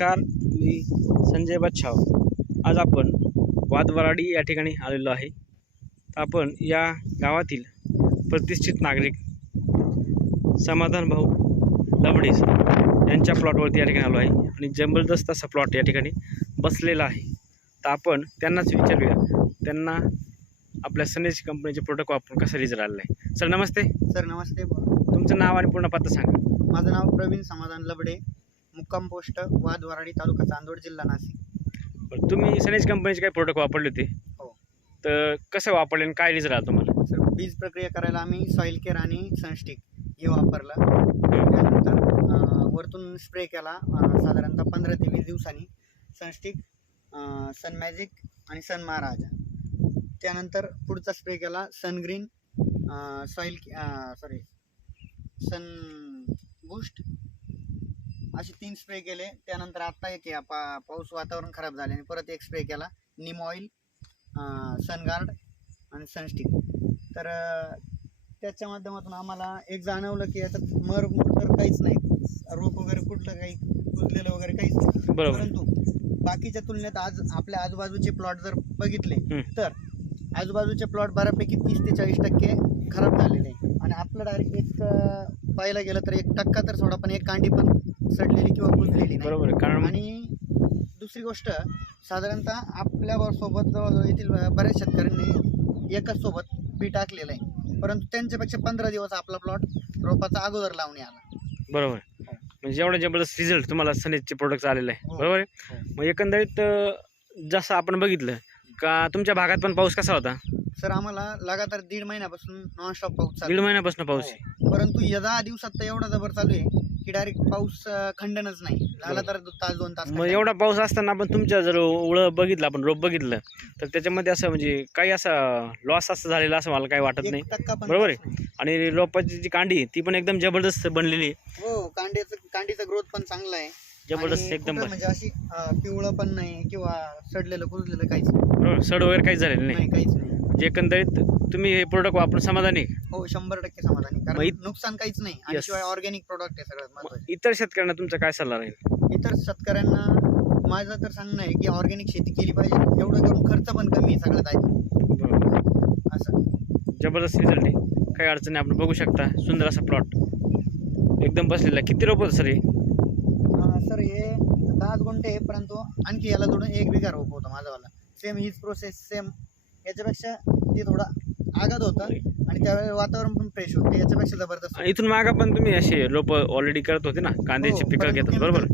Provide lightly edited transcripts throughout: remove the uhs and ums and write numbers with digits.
नमस्कार, मी संजय बच्छाव। आज आपण वादवराडी या ठिकाणी आलेलो आहे। तर आपण या गावातील प्रतिष्ठित नागरिक समाधान भाऊ लबडे यांच्या प्लॉटवरती या ठिकाणी आलो आहे आणि जबरदस्त असा प्लॉट या ठिकाणी बसलेला आहे। तर आपण त्यांनाच विचारूया, त्यांना आपल्या सनेज कंपनीचे प्रोडक्ट वापरून कसा रिझल्ट आलेला आहे। सर नमस्ते। सर नमस्ते। तुमचं नाव आणि पूर्ण पत्ता सांगा। माझं नाव प्रवीण समाधान लबडे, मुक्काम पोस्ट वादवराडी, तालुका चांदोड, जिल्हा नाशिक। तुम्ही सनेज कंपनीचे काही प्रोडक्ट वापरले होते? हो। तर कसं वापरले आणि काय रिझल्ट आला तुम्हाला? सर बीज प्रक्रिया करायला आम्ही सॉइल केअर आणि सनस्टिक हे वापरलं। त्यानंतर वरतून स्प्रे केला साधारणतः 15 ते 20 दिवसांनी सनस्टिक, सन मॅजिक आणि सन महाराजा। त्यानंतर पुढचा स्प्रे केला सनग्रीन, सन बूस्ट, असे 3 स्प्रे केले। त्यानंतर आता एक पाऊस वातावरण खराब झाल्याने परत एक स्प्रे केला, नीम ऑइल, सनगार्ड आणि सनस्टिक। तर त्याच्या माध्यमातून आम्हाला एक जाणवलं की याच्यात मर तर काहीच नाही, रोप वगैरे कुठलं काही कुजलेलं वगैरे काहीच नाही। परंतु बाकीच्या तुलनेत आज आपल्या आजूबाजूचे प्लॉट जर बघितले तर आजूबाजूचे प्लॉट बऱ्यापैकी 30 ते 40% खराब झालेले आहे आणि आपलं डायरेक्ट एक पाहायला गेलं तर 1% तर सोडा, पण एक कांडी पण सडलेली किंवा कुजलेली नाही। बरोबर। कारण आणि दुसरी गोष्ट, साधारणतः आपल्या सोबत जवळजवळ येथील बऱ्याच शेतकऱ्यांनी एकाच सोबत बी टाकलेलं आहे, परंतु त्यांच्यापेक्षा 15 दिवस आपला प्लॉट रोपाचा अगोदर लावणी आला। बरोबर। म्हणजे एवढा जबरदस्त रिझल्ट तुम्हाला सनेजचे प्रोडक्ट आलेले आहे। बरोबर आहे। मग एकंदरीत जसं आपण बघितलं का तुमच्या भागात पण पाऊस कसा होता? सर आम्हाला लगातार 1.5 महिन्यापासून नॉनस्टॉप पाऊस चालू 1.5 महिन्यापासून पाऊस आहे। परंतु या 10 दिवसात तर एवढा जबर चालू आहे की डायरेक्ट पाऊस खंडनच नाही झाला, तर तास 2 तास। मग एवढा पाऊस असताना आपण तुमच्या जर उळं बघितलं, आपण रोप बघितलं, तर त्याच्यामध्ये असं म्हणजे काही असा लॉस असं झालेला असं मला काही वाटत नाही। 1% पण बरोबर आहे। आणि रोपाची जी कांडी ती पण एकदम जबरदस्त बनलेली। हो, कांडीचा ग्रोथ पण चांगला आहे, जबरदस्त एकदम। म्हणजे अशी पिवळं पण नाही किंवा सडलेलं कुजलेलं काहीच नाही। बरोबर, सड वगैरे काहीच झालेलं नाही, काहीच नाही। म्हणजे एकंदरीत तुम्ही हे प्रोडक्ट वापरून समाधानी? हो, 100% समाधानी, कारण नुकसान काहीच नाही आणि शिवाय ऑर्गॅनिक प्रोडक्ट आहे सगळ्यात महत्त्वाचं। इतर शेतकऱ्यांना तुमचा काय सल्ला राहील? इतर शेतकऱ्यांना माझं तर सांगणं आहे की ऑर्गॅनिक शेती केली पाहिजे, एवढं करून खर्च पण कमी आहे सगळ्यात आधी। बरोबर। असं जबरदस्त रिझल्ट आहे, काही अडचणी आपण बघू शकता। सुंदर असा प्लॉट एकदम बसलेला। किती रोप होतं सर हे? सर हे 10 गुंठे आहे, परंतु आणखी याला जोडून 1 बिघा रोप होतं माझावाला। सेम हीच प्रोसेस, सेम याच्यापेक्षा ते थोडा आगाध होतं आणि त्यावेळेस वातावरण पण फ्रेश होतं, याच्यापेक्षा जबरदस्त। इथून मागा पण तुम्ही असे रोप ऑलरेडी करत होते ना, कांद्याची पिकं घेतात? बरोबर।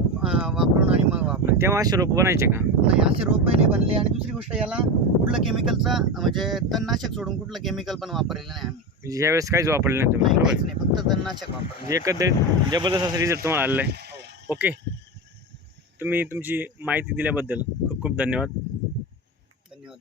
वापरून आणि मग वापरून तेव्हा असे रोप बनायचे का? नाही, असे रोपही नाही बनले। आणि दुसरी गोष्ट, याला कुठलं केमिकलचा म्हणजे तणनाशक सोडून कुठलं केमिकल पण वापरलेलं नाही आम्ही। म्हणजे यावेळेस काहीच वापरले नाही तुम्ही? बरोबर। काहीच नाही, फक्त तणनाशक वापरलं। म्हणजे एकंदरीत जबरदस्त असा रिझल्ट तुम्हाला आलेला आहे। ओके, तुम्ही तुमची माहिती दिल्याबद्दल खूप खूप धन्यवाद। धन्यवाद।